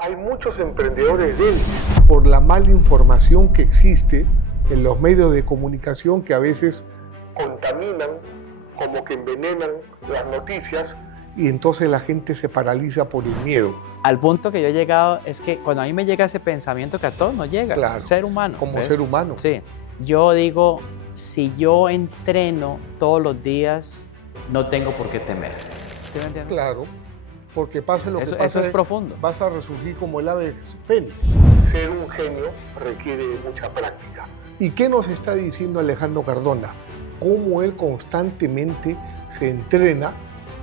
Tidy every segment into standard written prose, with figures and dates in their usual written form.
Hay muchos emprendedores débiles por la mala información que existe en los medios de comunicación que a veces contaminan, como que envenenan las noticias y entonces la gente se paraliza por el miedo. Al punto que yo he llegado es que cuando a mí me llega ese pensamiento que a todos nos llega, Claro, ser humano. como ¿ves? ser humano. Sí. Yo digo, si yo entreno todos los días, no tengo por qué temer. ¿Sí me entiendes? Claro, porque pase lo que Eso pase, es profundo. vas a resurgir como el ave fénix. Ser un genio requiere mucha práctica. ¿Y qué nos está diciendo Alejandro Cardona? Cómo él constantemente se entrena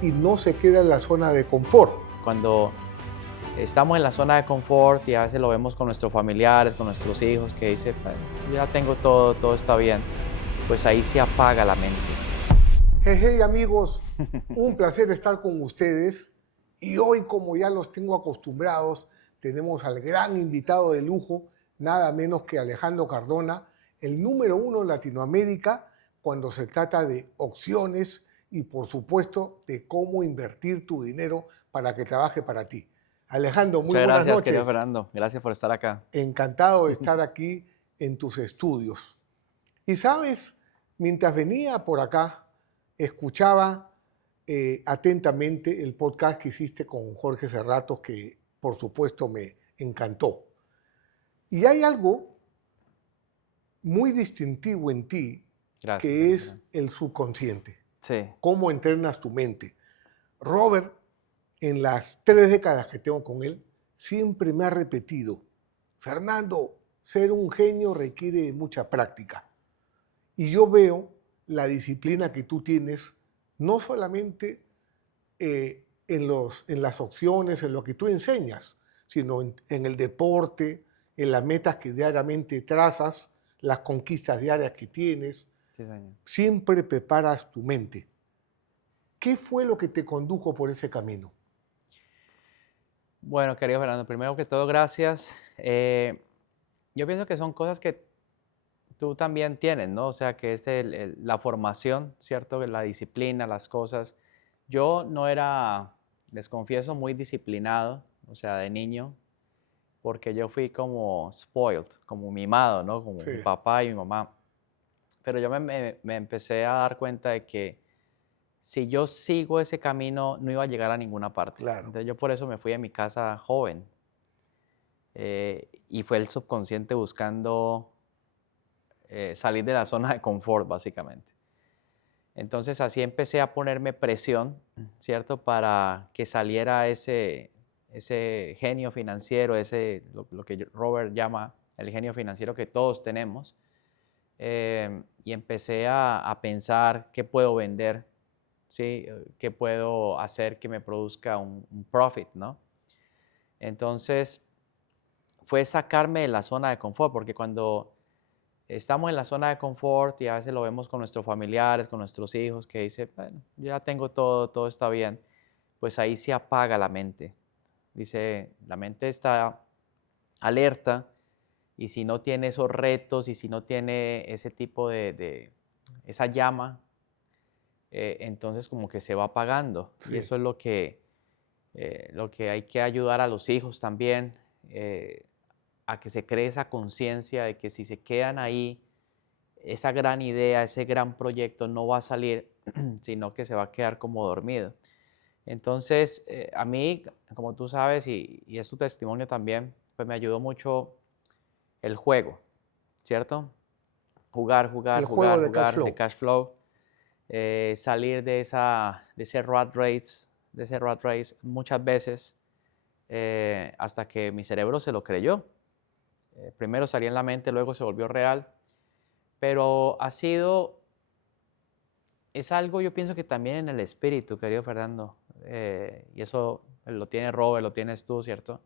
y no se queda en la zona de confort. Cuando estamos en la zona de confort y a veces lo vemos con nuestros familiares, con nuestros hijos, que dicen, bueno, ya tengo todo está bien, pues ahí se apaga la mente. Hey amigos, un placer estar con ustedes y hoy, como ya los tengo acostumbrados, tenemos al gran invitado de lujo, nada menos que Alejandro Cardona, el número 1 en Latinoamérica cuando se trata de opciones y por supuesto de cómo invertir tu dinero para que trabaje para ti. Alejandro, muy buenas Muchas gracias, noches. querido Fernando. Gracias por estar acá. Encantado de estar aquí en tus estudios. Y sabes, mientras venía por acá, escuchaba atentamente el podcast que hiciste con Jorge Serratos, que por supuesto me encantó. Y hay algo muy distintivo en ti, Gracias. que es el subconsciente. Sí. Cómo entrenas tu mente. Robert, en las 3 décadas que tengo con él, siempre me ha repetido, Fernando, ser un genio requiere de mucha práctica. Y yo veo la disciplina que tú tienes, no solamente en las opciones, en lo que tú enseñas, sino en el deporte, en las metas que diariamente trazas, las conquistas diarias que tienes. Sí, señor. Siempre preparas tu mente. ¿Qué fue lo que te condujo por ese camino? Bueno, querido Fernando, primero que todo, gracias. Yo pienso que son cosas que tú también tienes, ¿no? O sea, que es la formación, ¿cierto? La disciplina, las cosas. Yo no era, les confieso, muy disciplinado, o sea, de niño, porque yo fui como spoiled, como mimado, ¿no? Como Sí. mi papá y mi mamá. Pero yo me empecé a dar cuenta de que si yo sigo ese camino, no iba a llegar a ninguna parte. Claro. Entonces yo por eso me fui a mi casa joven. Y fue el subconsciente buscando salir de la zona de confort, básicamente. Entonces así empecé a ponerme presión, ¿cierto? Para que saliera ese genio financiero, lo que Robert llama el genio financiero que todos tenemos. Y empecé a pensar qué puedo vender, ¿sí? ¿Qué puedo hacer que me produzca un profit, ¿no? Entonces fue sacarme de la zona de confort, porque cuando estamos en la zona de confort y a veces lo vemos con nuestros familiares, con nuestros hijos, que dicen, bueno, ya tengo todo está bien, pues ahí se apaga la mente. Dice, la mente está alerta y si no tiene esos retos y si no tiene ese tipo esa llama, entonces como que se va apagando. Sí. Y eso es lo que hay que ayudar a los hijos también, a que se cree esa conciencia de que si se quedan ahí, esa gran idea, ese gran proyecto no va a salir, sino que se va a quedar como dormido. Entonces, a mí, como tú sabes, y es tu testimonio también, pues me ayudó mucho el juego, ¿cierto? Jugar El juego de cash flow. de cash flow, salir de ese rat race muchas veces, hasta que mi cerebro se lo creyó. Primero salía en la mente, luego se volvió real, pero es algo, yo pienso que también en el espíritu, querido Fernando, y eso lo tiene Robert, lo tienes tú, ¿cierto?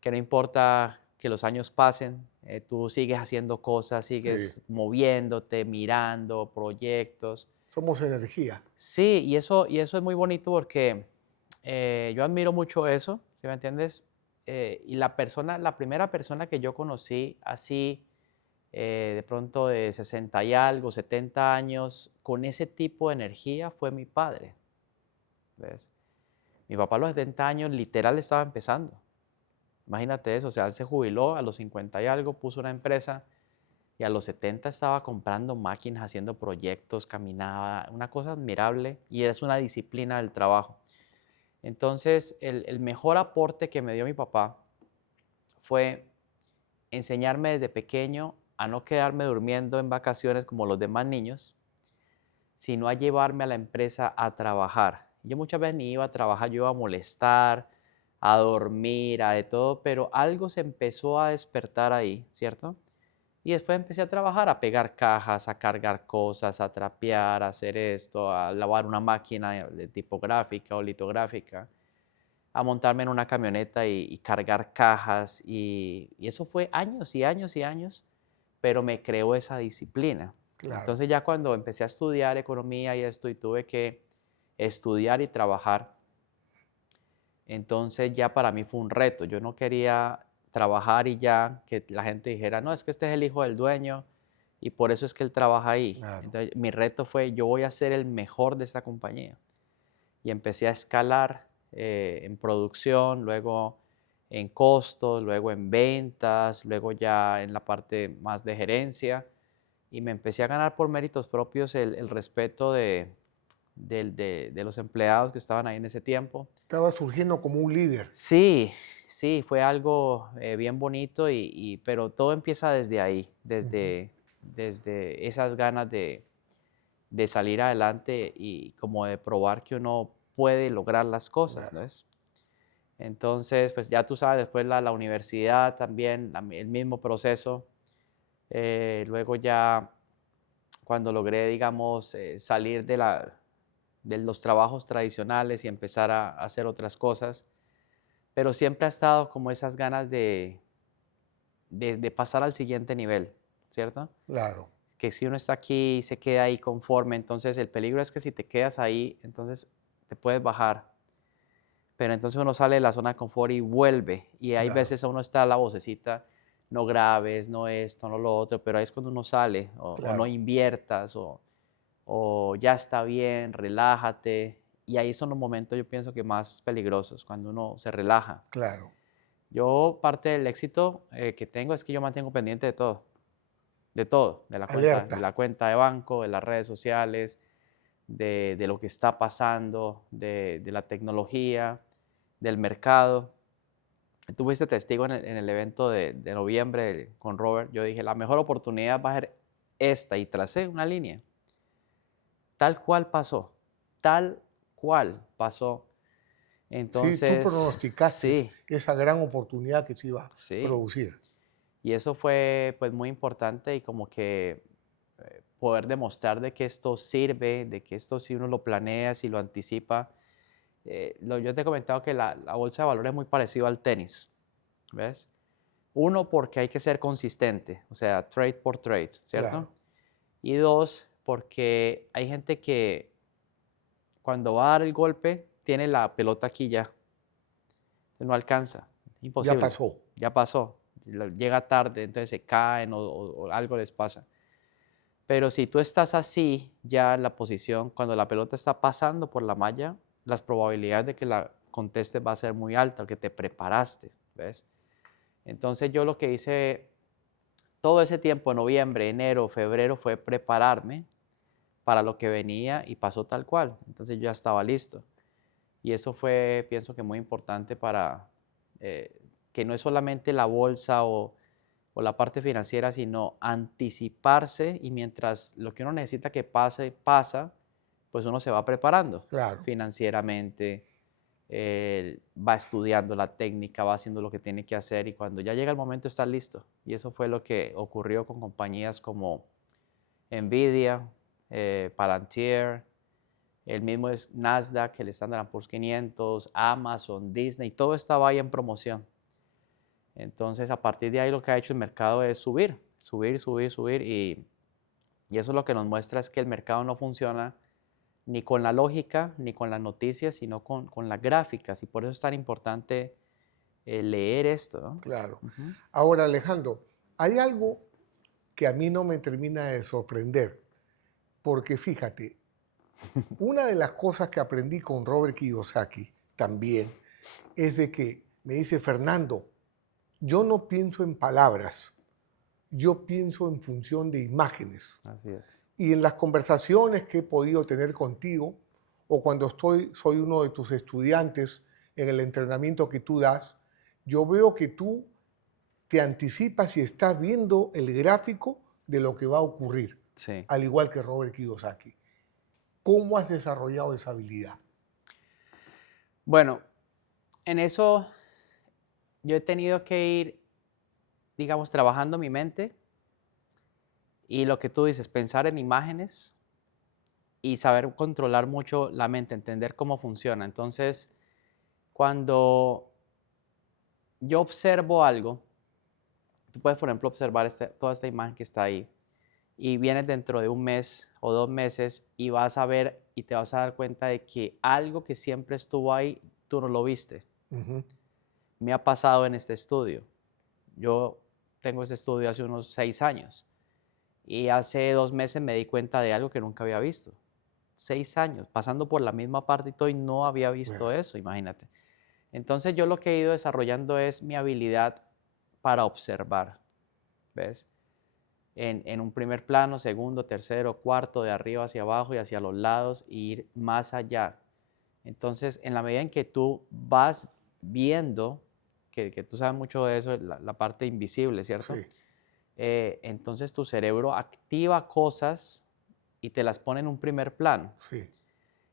Que no importa que los años pasen, tú sigues haciendo cosas, sigues Sí. moviéndote, mirando proyectos. Somos energía. Sí, y eso es muy bonito porque yo admiro mucho eso, ¿sí me entiendes? Y la primera persona que yo conocí así, de pronto de 60 y algo, 70 años, con ese tipo de energía fue mi padre, ¿ves? Mi papá a los 70 años literal estaba empezando. Imagínate eso, o sea, él se jubiló a los 50 y algo, puso una empresa y a los 70 estaba comprando máquinas, haciendo proyectos, caminaba, una cosa admirable y es una disciplina del trabajo. Entonces, el mejor aporte que me dio mi papá fue enseñarme desde pequeño a no quedarme durmiendo en vacaciones como los demás niños, sino a llevarme a la empresa a trabajar. Yo muchas veces ni iba a trabajar, yo iba a molestar, a dormir, a de todo, pero algo se empezó a despertar ahí, ¿cierto? Y después empecé a trabajar, a pegar cajas, a cargar cosas, a trapear, a hacer esto, a lavar una máquina de tipográfica o litográfica, a montarme en una camioneta y cargar cajas. Y eso fue años y años y años, pero me creó esa disciplina. Claro. Entonces ya cuando empecé a estudiar economía y esto y tuve que estudiar y trabajar, entonces ya para mí fue un reto. Yo no quería trabajar y ya que la gente dijera, no, es que este es el hijo del dueño y por eso es que él trabaja ahí. Claro. Entonces mi reto fue, yo voy a ser el mejor de esta compañía. Y empecé a escalar en producción, luego en costos, luego en ventas, luego ya en la parte más de gerencia. Y me empecé a ganar por méritos propios el respeto de los empleados que estaban ahí en ese tiempo. Estaba surgiendo como un líder. Sí, sí, fue algo bien bonito, pero todo empieza desde ahí, Ujú. desde esas ganas de salir adelante y como de probar que uno puede lograr las cosas, ¿no Claro. es? Entonces, pues ya tú sabes, después la universidad también, el mismo proceso. Luego ya cuando logré, digamos, salir de los trabajos tradicionales y empezar a hacer otras cosas, pero siempre ha estado como esas ganas de pasar al siguiente nivel, ¿cierto? Claro. Que si uno está aquí y se queda ahí conforme, entonces el peligro es que si te quedas ahí, entonces te puedes bajar. Pero entonces uno sale de la zona de confort y vuelve. Y hay Claro. veces uno está la vocecita, no grabes, no esto, no lo otro, pero ahí es cuando uno sale, o no Claro. inviertas, o ya está bien, relájate. Y ahí son los momentos, yo pienso que más peligrosos, cuando uno se relaja. Claro. Yo, parte del éxito que tengo es que yo mantengo pendiente de todo, de Alerta. la cuenta de banco, de las redes sociales, de lo que está pasando, de la tecnología, del mercado. Tú fuiste testigo en el evento de noviembre con Robert. Yo dije, la mejor oportunidad va a ser esta y tracé una línea. Tal cual pasó, tal cual pasó. Sí, tú Entonces, pronosticaste sí, esa gran oportunidad que se iba a sí. producir. Y eso fue pues muy importante y como que poder demostrar de que esto sirve, de que esto si uno lo planea, si lo anticipa. Yo te he comentado que la bolsa de valores es muy parecida al tenis, ¿ves? Uno, porque hay que ser consistente, o sea, trade por trade, ¿cierto? Claro. Y dos, porque hay gente que cuando va a dar el golpe tiene la pelota aquí ya, no alcanza, Ya imposible, pasó. ya pasó, llega tarde, entonces se caen o algo les pasa. Pero si tú estás así, ya en la posición, cuando la pelota está pasando por la malla, las probabilidades de que la contestes va a ser muy alta, que te preparaste, ¿ves? Entonces yo lo que hice todo ese tiempo, noviembre, enero, febrero, fue prepararme para lo que venía y pasó tal cual. Entonces yo ya estaba listo. Y eso fue, pienso que muy importante para que no es solamente la bolsa o la parte financiera, sino anticiparse y mientras lo que uno necesita que pase, pasa, pues uno se va preparando Claro. financieramente, va estudiando la técnica, va haciendo lo que tiene que hacer y cuando ya llega el momento está listo. Y eso fue lo que ocurrió con compañías como Nvidia, Palantir, el mismo es Nasdaq, el Standard Poor's 500, Amazon, Disney, todo estaba ahí en promoción. Entonces, a partir de ahí lo que ha hecho el mercado es subir, subir, subir, subir y eso lo que nos muestra es que el mercado no funciona ni con la lógica, ni con las noticias, sino con las gráficas y por eso es tan importante leer esto, ¿no? Claro. Ujú. Ahora, Alejandro, hay algo que a mí no me termina de sorprender, porque fíjate, una de las cosas que aprendí con Robert Kiyosaki también es de que me dice, Fernando, yo no pienso en palabras, yo pienso en función de imágenes. Así es. Y en las conversaciones que he podido tener contigo, o cuando soy uno de tus estudiantes en el entrenamiento que tú das, yo veo que tú te anticipas y estás viendo el gráfico de lo que va a ocurrir, Sí. al igual que Robert Kiyosaki. ¿Cómo has desarrollado esa habilidad? Bueno, en eso yo he tenido que ir, digamos, trabajando mi mente y lo que tú dices, pensar en imágenes y saber controlar mucho la mente, entender cómo funciona. Entonces, cuando yo observo algo, tú puedes, por ejemplo, observar toda esta imagen que está ahí y vienes dentro de un mes o 2 meses y vas a ver y te vas a dar cuenta de que algo que siempre estuvo ahí, tú no lo viste. Ujú. Me ha pasado en este estudio. Yo tengo este estudio hace unos 6 años y hace 2 meses me di cuenta de algo que nunca había visto. 6 años, pasando por la misma parte y todo y no había visto Bueno, eso, imagínate. Entonces yo lo que he ido desarrollando es mi habilidad para observar, ¿ves? En un primer plano, segundo, tercero, cuarto, de arriba hacia abajo y hacia los lados, e ir más allá. Entonces, en la medida en que tú vas viendo, que tú sabes mucho de eso, la parte invisible, ¿cierto? sí, Entonces tu cerebro activa cosas y te las pone en un primer plano. sí,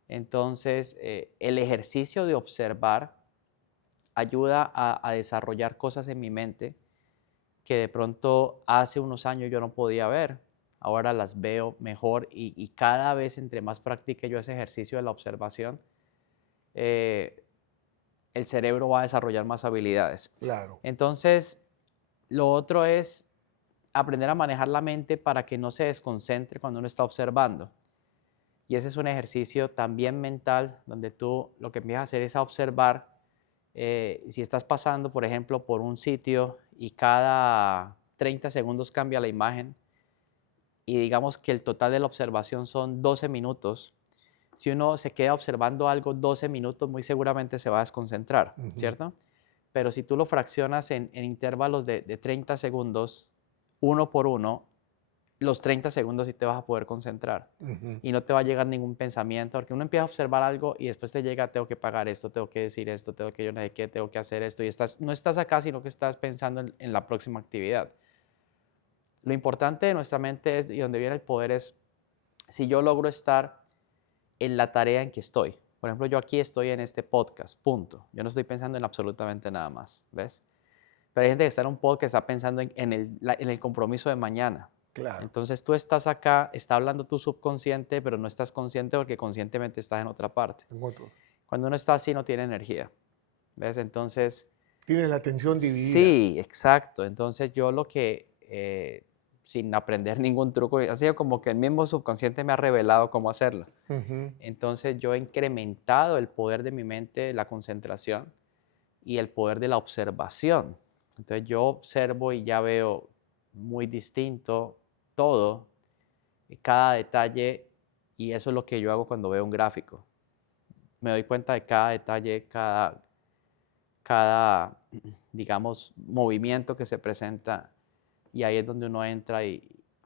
Entonces, el ejercicio de observar ayuda a desarrollar cosas en mi mente que de pronto hace unos años yo no podía ver. Ahora las veo mejor y cada vez entre más practique yo ese ejercicio de la observación, eh, el cerebro va a desarrollar más habilidades. claro. Entonces, lo otro es aprender a manejar la mente para que no se desconcentre cuando uno está observando. Y ese es un ejercicio también mental donde tú lo que empiezas a hacer es a observar. Si estás pasando, por ejemplo, por un sitio y cada 30 segundos cambia la imagen y digamos que el total de la observación son 12 minutos, si uno se queda observando algo 12 minutos, muy seguramente se va a desconcentrar, Ujú, ¿cierto? Pero si tú lo fraccionas en intervalos de 30 segundos, uno por uno, los 30 segundos sí te vas a poder concentrar ujú, y no te va a llegar ningún pensamiento, porque uno empieza a observar algo y después te llega, tengo que pagar esto, tengo que decir esto, tengo que yo no sé qué, tengo que hacer esto, y no estás acá, sino que estás pensando en la próxima actividad. Lo importante de nuestra mente es, y donde viene el poder es, si yo logro estar en la tarea en que estoy. Por ejemplo, yo aquí estoy en este podcast, punto. Yo no estoy pensando en absolutamente nada más, ¿ves? Pero hay gente que está en un podcast, está pensando en el compromiso de mañana. claro. Entonces tú estás acá, está hablando tu subconsciente, pero no estás consciente porque conscientemente estás en otra parte. En otro. Cuando uno está así no tiene energía, ¿ves? Entonces, Tienes la atención dividida. sí, exacto. Entonces yo lo que, sin aprender ningún truco, ha sido como que el mismo subconsciente me ha revelado cómo hacerlo. Ujú, Entonces yo he incrementado el poder de mi mente, la concentración y el poder de la observación. Entonces yo observo y ya veo muy distinto todo, cada detalle, y eso es lo que yo hago cuando veo un gráfico. Me doy cuenta de cada detalle, cada digamos, movimiento que se presenta, y ahí es donde uno entra y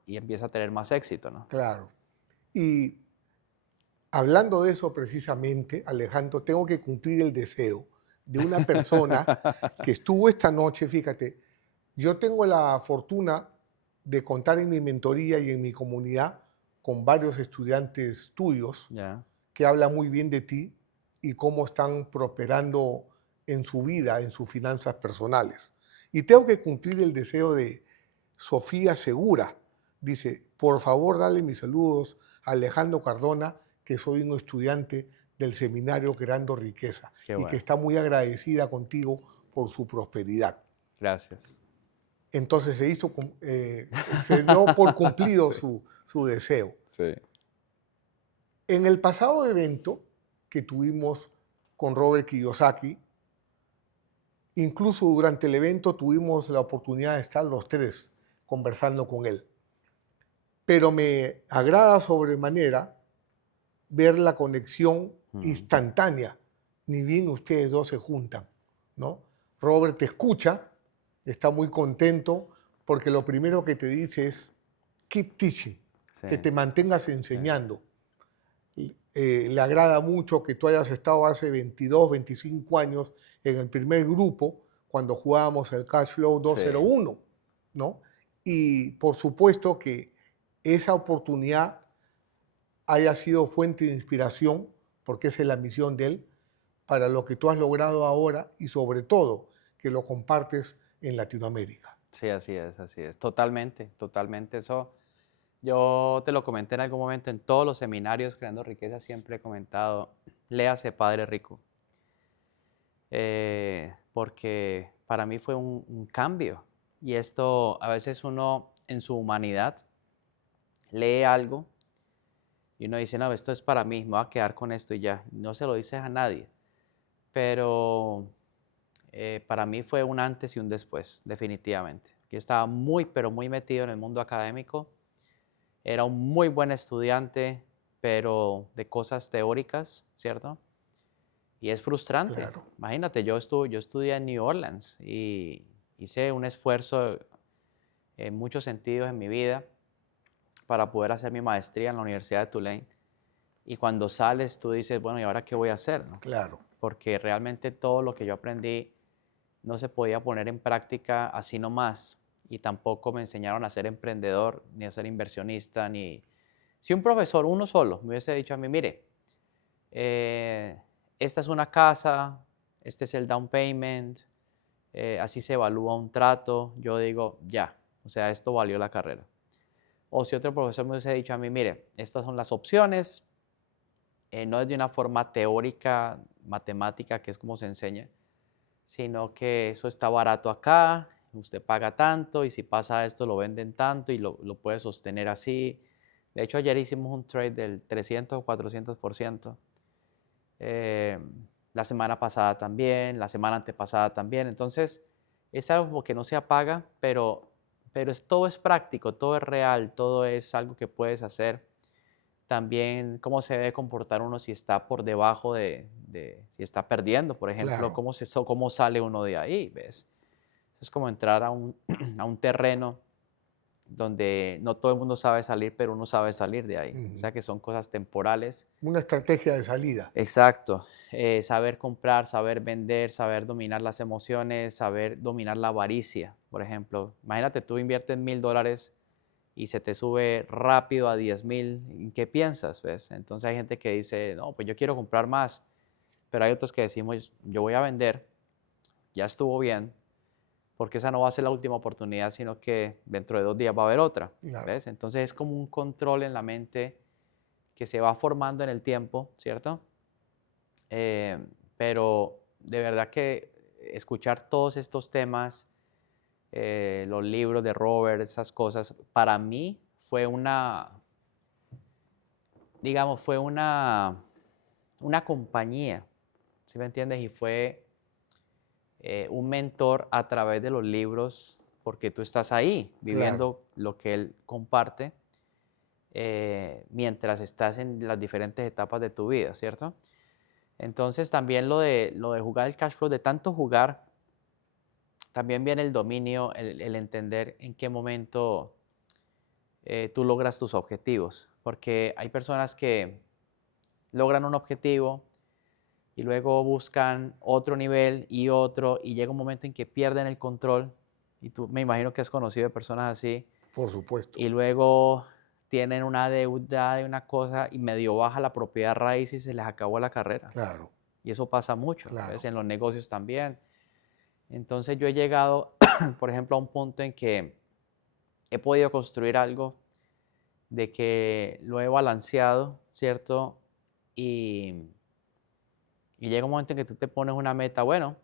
empieza a tener más éxito, ¿no? claro. Y hablando de eso precisamente, Alejandro, tengo que cumplir el deseo de una persona que estuvo esta noche, fíjate, yo tengo la fortuna de contar en mi mentoría y en mi comunidad con varios estudiantes tuyos Ya, que hablan muy bien de ti y cómo están prosperando en su vida, en sus finanzas personales. Y tengo que cumplir el deseo de Sofía Segura. Dice, por favor, dale mis saludos a Alejandro Cardona, que soy un estudiante del seminario Creando Riqueza qué y que bueno. está muy agradecida contigo por su prosperidad. Gracias. Entonces se dio por cumplido Sí, su deseo. sí. En el pasado evento que tuvimos con Robert Kiyosaki, incluso durante el evento tuvimos la oportunidad de estar los tres conversando con él. Pero me agrada sobremanera ver la conexión Mm, instantánea, ni bien ustedes dos se juntan, ¿no? Robert te escucha está muy contento porque lo primero que te dice es keep teaching, Sí, que te mantengas sí, enseñando. Le agrada mucho que tú hayas estado hace 22, 25 años en el primer grupo cuando jugábamos el Cash Flow sí, 201, ¿no? Y por supuesto que esa oportunidad haya sido fuente de inspiración, porque esa es la misión de él, para lo que tú has logrado ahora y sobre todo que lo compartes en Latinoamérica. sí, así es. Totalmente, totalmente. Eso yo te lo comenté en algún momento en todos los seminarios Creando Riqueza, siempre he comentado, léase Padre Rico, porque para mí fue un cambio. Y esto, a veces uno en su humanidad lee algo y uno dice, no, esto es para mí, me voy a quedar con esto y ya. No se lo dices a nadie. Pero para mí fue un antes y un después, definitivamente. Yo estaba muy, pero muy metido en el mundo académico. Era un muy buen estudiante, pero de cosas teóricas, ¿cierto? Y es frustrante. Claro, Imagínate, yo estudié en New Orleans y hice un esfuerzo en muchos sentidos en mi vida para poder hacer mi maestría en la Universidad de Tulane. Y cuando sales, tú dices, bueno, ¿y ahora qué voy a hacer? ¿No? claro, Porque realmente todo lo que yo aprendí no se podía poner en práctica así nomás. Y tampoco me enseñaron a ser emprendedor, ni a ser inversionista, ni... Si un profesor, uno solo, me hubiese dicho a mí, mire, esta es una casa, este es el down payment, así se evalúa un trato, yo digo, ya, o sea, esto valió la carrera. O si otro profesor me hubiese dicho a mí, mire, estas son las opciones, no es de una forma teórica, matemática, que es como se enseña, sino que eso está barato acá, usted paga tanto y si pasa esto lo venden tanto y lo puede sostener así. De hecho, ayer hicimos un trade del 300 o 400%. eh, la semana pasada también, la semana antepasada también. Entonces, es algo como que no se apaga, pero todo es práctico, todo es real, todo es algo que puedes hacer. También cómo se debe comportar uno si está por debajo si está perdiendo, por ejemplo, claro. cómo sale uno de ahí, ¿ves? Es como entrar a un, a un terreno donde no todo el mundo sabe salir, pero uno sabe salir de ahí. O Ujú. sea que son cosas temporales. Una estrategia de salida. Exacto. Saber comprar, saber vender, saber dominar las emociones, saber dominar la avaricia, por ejemplo. Imagínate, tú inviertes $1000 y se te sube rápido a 10,000, ¿en qué piensas? ¿Ves? Entonces hay gente que dice, no, pues yo quiero comprar más, pero hay otros que decimos, yo voy a vender, ya estuvo bien, porque esa no va a ser la última oportunidad, sino que dentro de 2 días va a haber otra, Claro. ¿ves? Entonces es como un control en la mente que se va formando en el tiempo, ¿cierto? Eh, pero de verdad que escuchar todos estos temas, los libros de Robert, esas cosas, para mí fue digamos, fue una compañía, ¿sí me entiendes? Y fue un mentor a través de los libros, porque tú estás ahí Claro. viviendo lo que él comparte mientras estás en las diferentes etapas de tu vida, ¿cierto? Entonces también lo de jugar el cash flow, de tanto jugar, también viene el dominio, el entender en qué momento tú logras tus objetivos, porque hay personas que logran un objetivo y luego buscan otro nivel y otro, y llega un momento en que pierden el control, y tú me imagino que has conocido de personas así, Por supuesto. y luego tienen una deuda de una cosa y medio baja la propiedad raíz y se les acabó la carrera. Claro, Y eso pasa mucho, ¿ves? claro. En los negocios también. Entonces yo he llegado, por ejemplo, a un punto en que he podido construir algo de que lo he balanceado, ¿cierto? Y, y llega un momento en que tú te pones una meta, bueno,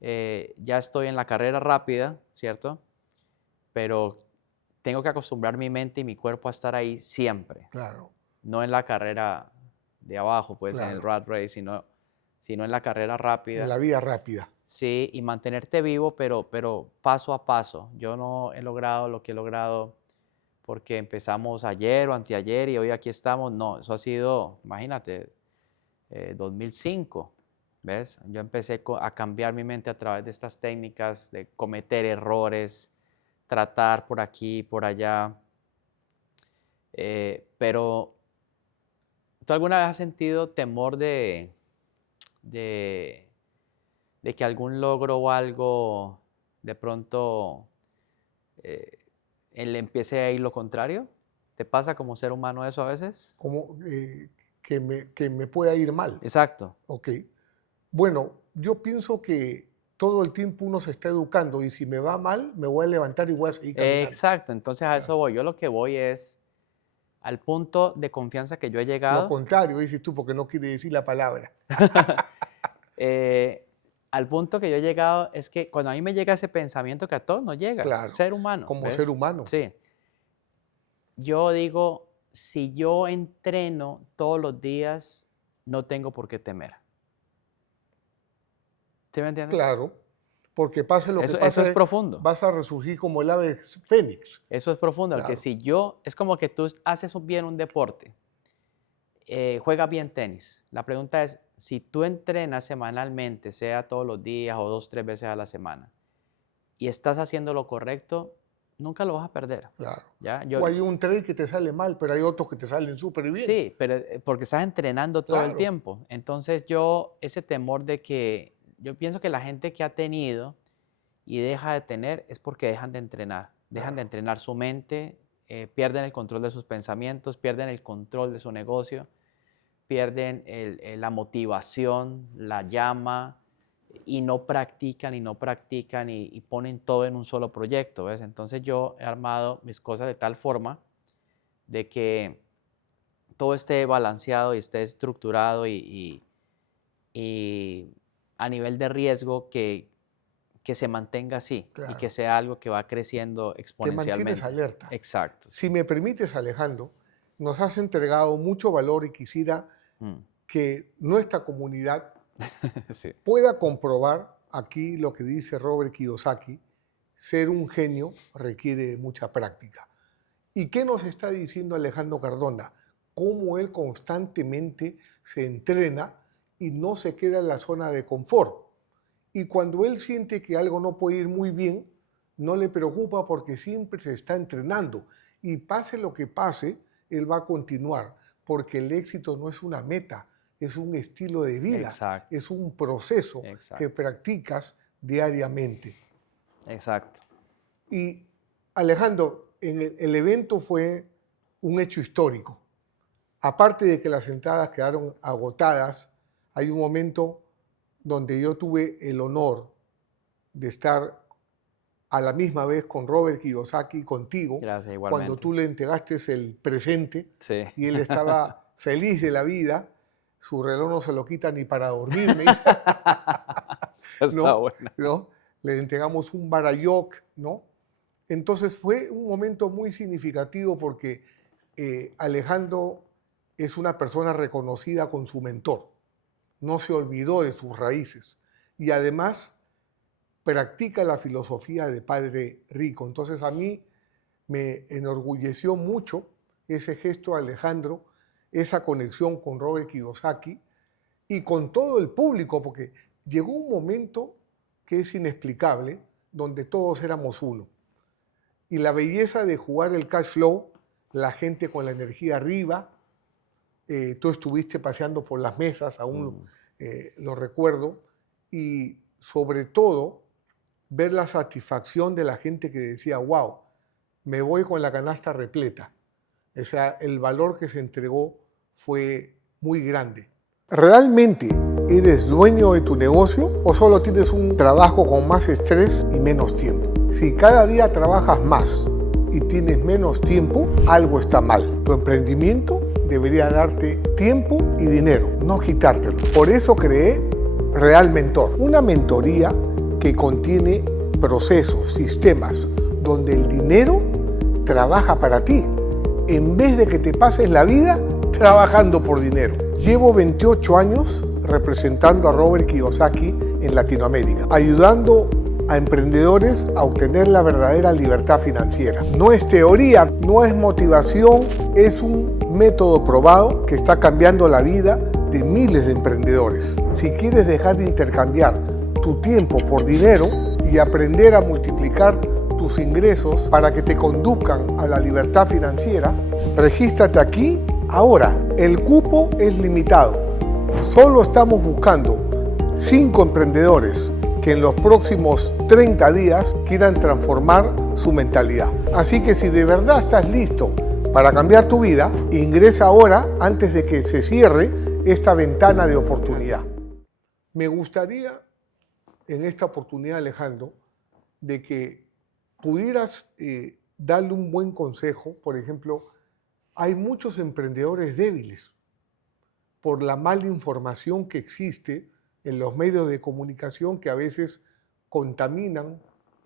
ya estoy en la carrera rápida, ¿cierto? Pero tengo que acostumbrar mi mente y mi cuerpo a estar ahí siempre, Claro, no en la carrera de abajo, pues en el claro. rat race, sino en la carrera En rápida. la vida rápida. Sí, y mantenerte vivo, pero paso a paso. Yo no he logrado lo que he logrado porque empezamos ayer o anteayer y hoy aquí estamos. No, eso ha sido, imagínate, 2005, ¿ves? Yo empecé a cambiar mi mente a través de estas técnicas, de cometer errores, tratar por aquí, por allá. Pero, ¿tú alguna vez has sentido temor de que algún logro o algo de pronto le empiece a ir lo contrario? ¿Te pasa como ser humano eso a veces? Como que me pueda ir mal. Exacto. Ok. Bueno, yo pienso que todo el tiempo uno se está educando y si me va mal, me voy a levantar y voy a seguir caminando. Exacto. Entonces a eso voy. Yo lo que voy es al punto de confianza que yo he Lo llegado. contrario, dices tú, porque no quiere decir la palabra. Al punto que yo he llegado es que cuando a mí me llega ese pensamiento que a todos nos llega, Claro, ser humano. como ¿ves? ser humano. Sí. Yo digo, si yo entreno todos los días, no tengo por qué temer. ¿Sí me entiendes? Claro, porque pase lo que Eso pase, es profundo. vas a resurgir como el ave fénix. Eso es profundo, porque Claro. si yo, es como que tú haces bien un deporte, juegas bien tenis. La pregunta es, si tú entrenas semanalmente, sea todos los días o 2, 3 veces a la semana, y estás haciendo lo correcto, nunca lo vas a perder. Claro. ¿Ya? O hay un trade que te sale mal, pero hay otros que te salen súper bien. Sí, pero porque estás entrenando todo el Claro. tiempo. Entonces ese temor de que, yo pienso que la gente que ha tenido y deja de tener es porque dejan de entrenar. Dejan de Claro. entrenar su mente, pierden el control de sus pensamientos, pierden el control de su negocio, pierden la motivación, la llama, y no practican y ponen todo en un solo proyecto, ¿ves? Entonces yo he armado mis cosas de tal forma de que todo esté balanceado y esté estructurado y a nivel de riesgo que se mantenga así y Claro. que sea algo que va creciendo Te exponencialmente. mantienes alerta. Exacto. Si me permites, Alejandro, nos has entregado mucho valor y quisiera Mm. que nuestra comunidad Sí. pueda comprobar aquí lo que dice Robert Kiyosaki: ser un genio requiere de mucha práctica. ¿Y qué nos está diciendo Alejandro Cardona? Cómo él constantemente se entrena y no se queda en la zona de confort. Y cuando él siente que algo no puede ir muy bien, no le preocupa porque siempre se está entrenando. Y pase lo que pase, él va a continuar, porque el éxito no es una meta, es un estilo de vida, Exacto. es un proceso Exacto. que practicas diariamente. Exacto. Y Alejandro, el evento fue un hecho histórico. Aparte de que las entradas quedaron agotadas, hay un momento donde yo tuve el honor de estar a la misma vez con Robert Kiyosaki, contigo, Gracias, igualmente. cuando tú le entregaste el presente, Sí. y él estaba feliz de la vida. Su reloj no se lo quita ni para dormir, Está ¿no? bueno. ¿no? Le entregamos un Barayok, ¿no? Entonces fue un momento muy significativo porque Alejandro es una persona reconocida con su mentor. No se olvidó de sus raíces y además practica la filosofía de Padre Rico. Entonces a mí me enorgulleció mucho ese gesto de Alejandro, esa conexión con Robert Kiyosaki y con todo el público, porque llegó un momento que es inexplicable, donde todos éramos uno. Y la belleza de jugar el cash flow, la gente con la energía arriba, tú estuviste paseando por las mesas, aún lo recuerdo, y sobre todo ver la satisfacción de la gente que decía, wow, me voy con la canasta repleta. O sea, el valor que se entregó fue muy grande. ¿Realmente eres dueño de tu negocio o solo tienes un trabajo con más estrés y menos tiempo? Si cada día trabajas más y tienes menos tiempo, algo está mal. Tu emprendimiento debería darte tiempo y dinero, no quitártelo. Por eso creé Real Mentor, una mentoría que contiene procesos, sistemas, donde el dinero trabaja para ti, en vez de que te pases la vida trabajando por dinero. Llevo 28 años representando a Robert Kiyosaki en Latinoamérica, ayudando a emprendedores a obtener la verdadera libertad financiera. No es teoría, no es motivación, es un método probado que está cambiando la vida de miles de emprendedores. Si quieres dejar de intercambiar tu tiempo por dinero y aprender a multiplicar tus ingresos para que te conduzcan a la libertad financiera, regístrate aquí ahora. El cupo es limitado. Solo estamos buscando 5 emprendedores que en los próximos 30 días quieran transformar su mentalidad. Así que si de verdad estás listo para cambiar tu vida, ingresa ahora antes de que se cierre esta ventana de oportunidad. Me gustaría en esta oportunidad, Alejandro, de que pudieras darle un buen consejo. Por ejemplo, hay muchos emprendedores débiles por la mala información que existe en los medios de comunicación, que a veces contaminan,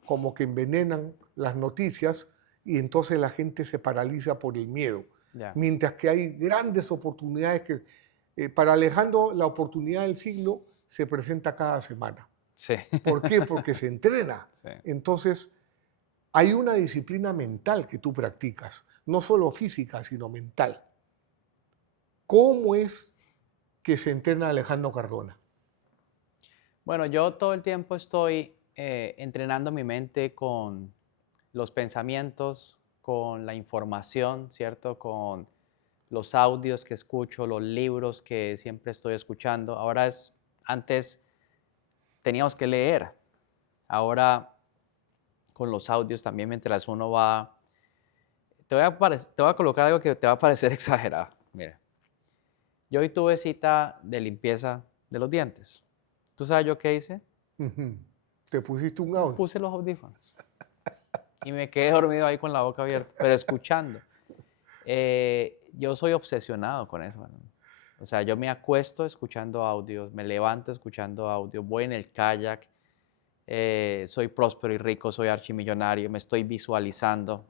como que envenenan las noticias, y entonces la gente se paraliza por el miedo. Ya. Mientras que hay grandes oportunidades que, para Alejandro, la oportunidad del siglo se presenta cada semana. Sí. ¿Por qué? Porque se entrena. Sí. Entonces, hay una disciplina mental que tú practicas, no solo física, sino mental. ¿Cómo es que se entrena Alejandro Cardona? Bueno, yo todo el tiempo estoy entrenando mi mente con los pensamientos, con la información, ¿cierto? Con los audios que escucho, los libros que siempre estoy escuchando. Antes teníamos que leer, ahora con los audios también mientras uno va. Te voy a colocar algo que te va a parecer exagerado. Mira, yo hoy tuve cita de limpieza de los dientes. ¿Tú sabes yo qué hice? Te pusiste un audio. Puse los audífonos y me quedé dormido ahí con la boca abierta, pero escuchando. Yo soy obsesionado con eso, ¿no? O sea, yo me acuesto escuchando audios, me levanto escuchando audios, voy en el kayak, soy próspero y rico, soy archimillonario, me estoy visualizando.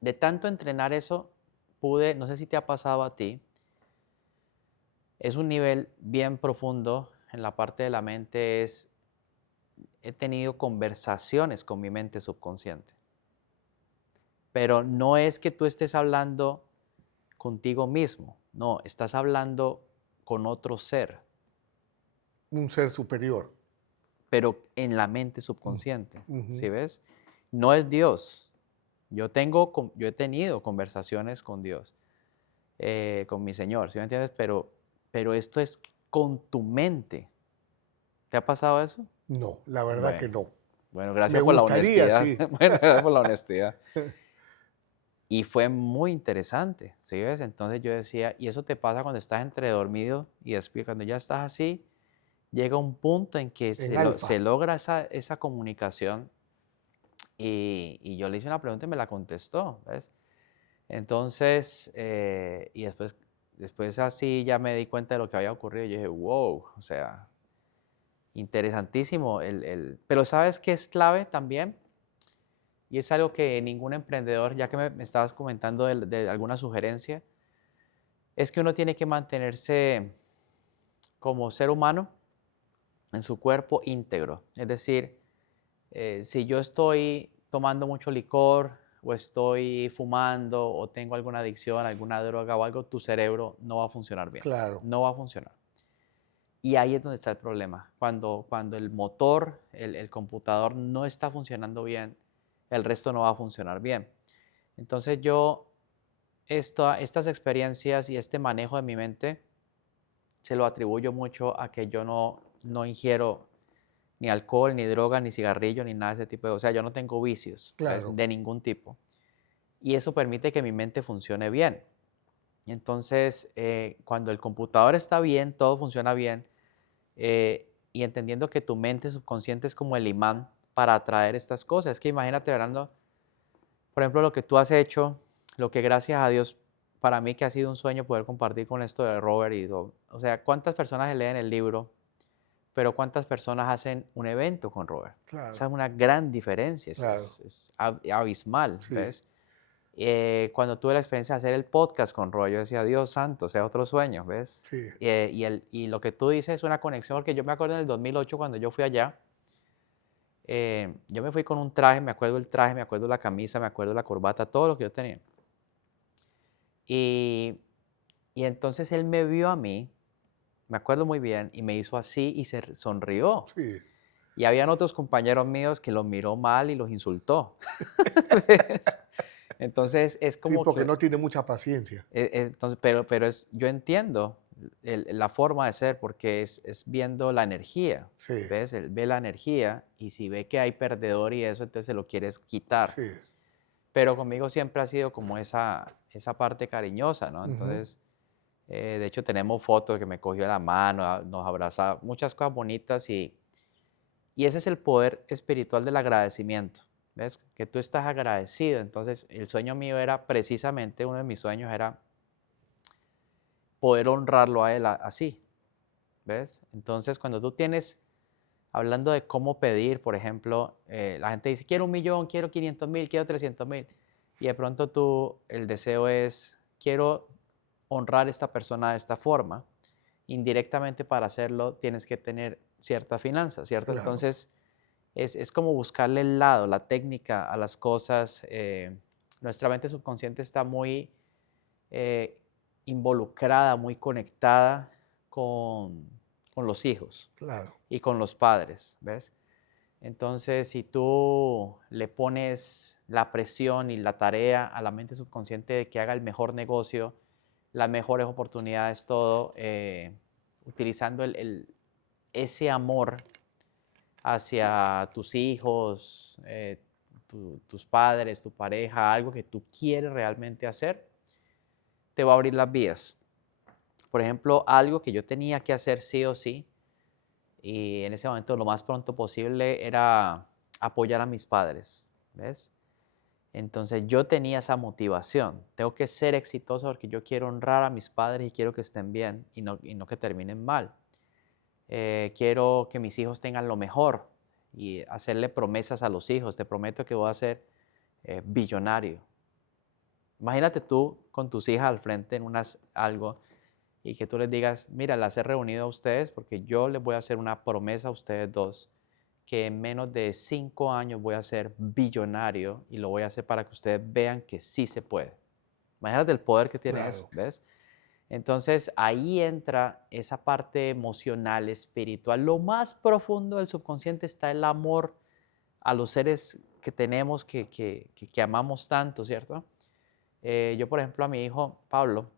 De tanto entrenar eso, no sé si te ha pasado a ti, es un nivel bien profundo en la parte de la mente, he tenido conversaciones con mi mente subconsciente. Pero no es que tú estés hablando contigo mismo, no, estás hablando con otro ser. Un ser superior. Pero en la mente subconsciente, Uh-huh. ¿sí ves? No es Dios. Yo he tenido conversaciones con Dios, con mi Señor, ¿sí me entiendes? Pero esto es con tu mente. ¿Te ha pasado eso? No, la verdad que no. Bueno, gracias Me por la gustaría, honestidad. sí. Bueno, gracias por la honestidad. Y fue muy interesante, ¿sí ves? Entonces yo decía, y eso te pasa cuando estás entre dormido y despierto. Cuando ya estás así, llega un punto en que alfa. se logra esa comunicación. Y yo le hice una pregunta y me la contestó, ¿ves? Entonces, y después así ya me di cuenta de lo que había ocurrido. Yo dije, wow, o sea, interesantísimo. Pero ¿sabes qué es clave también? Y es algo que ningún emprendedor, ya que me estabas comentando de alguna sugerencia, es que uno tiene que mantenerse como ser humano en su cuerpo íntegro. Es decir, si yo estoy tomando mucho licor o estoy fumando o tengo alguna adicción, alguna droga o algo, tu cerebro no va a funcionar bien. Claro. No va a funcionar. Y ahí es donde está el problema. Cuando el motor, el computador no está funcionando bien, el resto no va a funcionar bien. Entonces yo estas experiencias y este manejo de mi mente se lo atribuyo mucho a que yo no ingiero ni alcohol, ni droga, ni cigarrillo, ni nada de ese tipo. O sea, yo no tengo vicios, ¿ves? Claro. De ningún tipo. Y eso permite que mi mente funcione bien. Y entonces, cuando el computador está bien, todo funciona bien, y entendiendo que tu mente subconsciente es como el imán para atraer estas cosas. Es que imagínate, hablando, por ejemplo, lo que tú has hecho, lo que gracias a Dios, para mí que ha sido un sueño poder compartir con esto de Robert. O sea, ¿cuántas personas leen el libro? Pero ¿cuántas personas hacen un evento con Robert? Claro. Esa es una gran diferencia, Claro. es abismal, Sí. ¿ves? Cuando tuve la experiencia de hacer el podcast con Robert, yo decía, Dios santo, o sea, otro sueño, ¿ves? Sí. Y lo que tú dices es una conexión, porque yo me acuerdo en el 2008 cuando yo fui allá, yo me fui con un traje, me acuerdo el traje, me acuerdo la camisa, me acuerdo la corbata, todo lo que yo tenía. Y entonces él me vio a mí me acuerdo muy bien, y me hizo así y sonrió. Sí, Y habían otros compañeros míos que los miró mal y los insultó. ¿Ves? Entonces es sí, como porque que, no tiene mucha paciencia. entonces, pero yo entiendo la forma de ser porque es viendo la energía, Sí, ¿ves? Él ve la energía y si ve que hay perdedor y eso, entonces se lo quieres quitar. sí. Pero conmigo siempre ha sido como esa parte cariñosa, ¿no? Ujú. Entonces, de hecho, tenemos fotos que me cogió la mano, nos abrazaba, muchas cosas bonitas y ese es el poder espiritual del agradecimiento, ¿ves? Que tú estás agradecido. Entonces, el sueño mío era precisamente, uno de mis sueños era poder honrarlo a él así, ¿ves? Entonces, cuando tú tienes, hablando de cómo pedir, por ejemplo, la gente dice, quiero 1.000.000, quiero 500.000, quiero 300.000. Y de pronto el deseo es, quiero honrar a esta persona de esta forma. Indirectamente para hacerlo tienes que tener cierta finanza, ¿cierto? Claro, Entonces, es como buscarle el lado, la técnica a las cosas. Nuestra mente subconsciente está muy eh, involucrada, muy conectada con, con los hijos claro. y con los padres, ¿ves? Entonces, si tú le pones la presión y la tarea a la mente subconsciente de que haga el mejor negocio, las mejores oportunidades, todo, utilizando ese amor hacia tus hijos, tus padres, tu pareja, algo que tú quieres realmente hacer, te va a abrir las vías. Por ejemplo, algo que yo tenía que hacer sí o sí, y en ese momento lo más pronto posible era apoyar a mis padres, ¿ves? Entonces yo tenía esa motivación. Tengo que ser exitoso porque yo quiero honrar a mis padres y quiero que estén bien y no que terminen mal. Quiero que mis hijos tengan lo mejor y hacerle promesas a los hijos. Te prometo que voy a ser billonario. Imagínate tú con tus hijas al frente en algo y que tú les digas, mira, las he reunido a ustedes porque yo les voy a hacer una promesa a ustedes dos, que en menos de 5 años voy a ser billonario y lo voy a hacer para que ustedes vean que sí se puede. Imagínate el poder que tiene eso, Claro. ¿ves? Entonces ahí entra esa parte emocional, espiritual. Lo más profundo del subconsciente está el amor a los seres que tenemos, que amamos tanto, ¿cierto? Yo, por ejemplo, a mi hijo Pablo,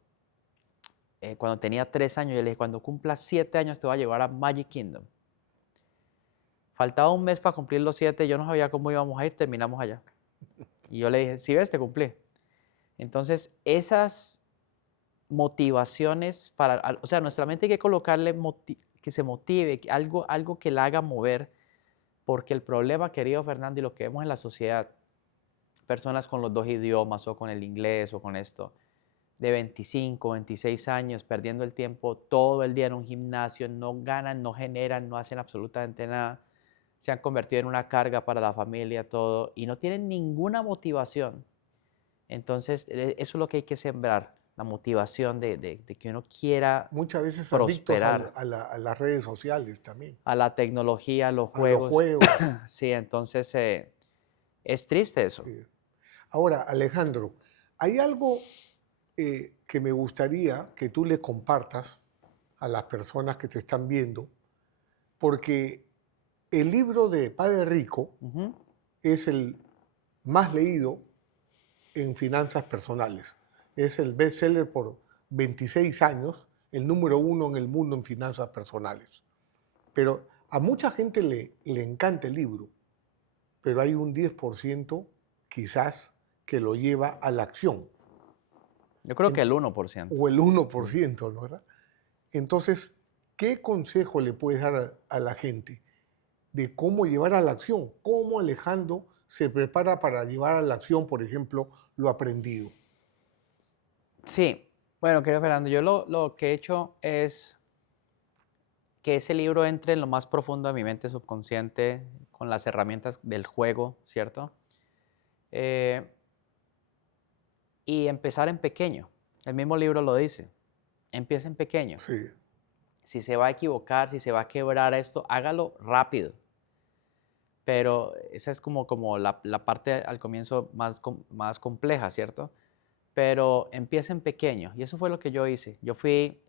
cuando tenía 3 años, yo le dije, cuando cumpla 7 años te voy a llevar a Magic Kingdom. Faltaba un mes para cumplir los 7, yo no sabía cómo íbamos a ir, terminamos allá. Y yo le dije, sí ves, te cumplí. Entonces, esas motivaciones o sea, nuestra mente hay que colocarle que se motive, algo que la haga mover, porque el problema, querido Fernando, y lo que vemos en la sociedad, personas con los dos idiomas o con el inglés o con esto, de 25, 26 años, perdiendo el tiempo todo el día en un gimnasio, no ganan, no generan, no hacen absolutamente nada, se han convertido en una carga para la familia, todo, y no tienen ninguna motivación. Entonces, eso es lo que hay que sembrar, la motivación de que uno quiera Muchas veces adictos prosperar, a las redes sociales también, a la tecnología, a los a los juegos. juegos. Sí, entonces es triste eso. Sí. Ahora, Alejandro, hay algo que me gustaría que tú le compartas a las personas que te están viendo, porque el libro de Padre Rico Ujú. es el más leído en finanzas personales. Es el bestseller por 26 años, el número uno en el mundo en finanzas personales. Pero a mucha gente le encanta el libro, pero hay un 10% quizás que lo lleva a la acción, Yo creo que el 1%. o el Mm. 1%, ¿no? ¿Verdad? Entonces, ¿qué consejo le puedes dar a la gente de cómo llevar a la acción? ¿Cómo Alejandro se prepara para llevar a la acción, por ejemplo, lo aprendido? Sí, bueno, querido Fernando, yo lo que he hecho es que ese libro entre en lo más profundo de mi mente subconsciente con las herramientas del juego, ¿cierto? Eh, y empezar en pequeño. El mismo libro lo dice. Empieza en pequeño. Sí, Si se va a equivocar, si se va a quebrar esto, hágalo rápido. Pero esa es como la parte al comienzo más compleja, ¿cierto? Pero empieza en pequeño. Y eso fue lo que yo hice. Yo fui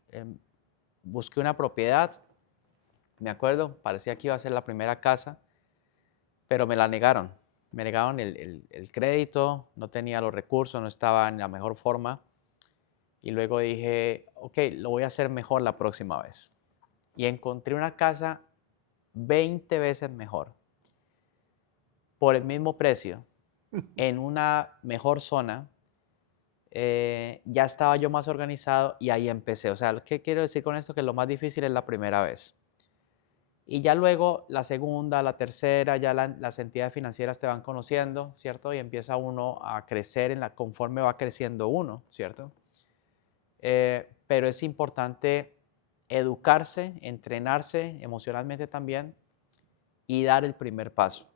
busqué una propiedad, me acuerdo, parecía que iba a ser la primera casa, pero me la negaron. Me negaron el crédito, no tenía los recursos, no estaba en la mejor forma. Y luego dije, ok, lo voy a hacer mejor la próxima vez. Y encontré una casa 20 veces mejor, por el mismo precio, en una mejor zona. Ya estaba yo más organizado y ahí empecé. O sea, ¿qué quiero decir con esto? Que lo más difícil es la primera vez. Y ya luego la segunda, la tercera, ya las entidades financieras te van conociendo, ¿cierto? Y empieza uno a crecer conforme va creciendo uno, ¿cierto? Pero es importante educarse, entrenarse emocionalmente también y dar el primer paso.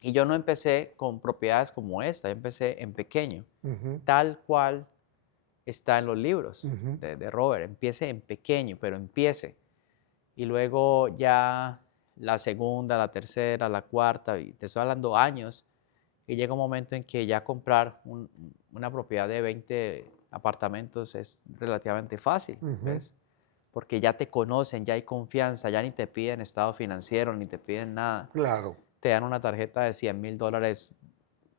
Y yo no empecé con propiedades como esta, yo empecé en pequeño, Ujú, tal cual está en los libros ujú. de Robert. Empiece en pequeño, pero empiece. Y luego ya la segunda, la tercera, la cuarta, y te estoy hablando años, y llega un momento en que ya comprar una propiedad de 20 apartamentos es relativamente fácil, Ujú. ¿ves? Porque ya te conocen, ya hay confianza, ya ni te piden estado financiero, ni te piden nada. Claro, Te dan una tarjeta de $100,000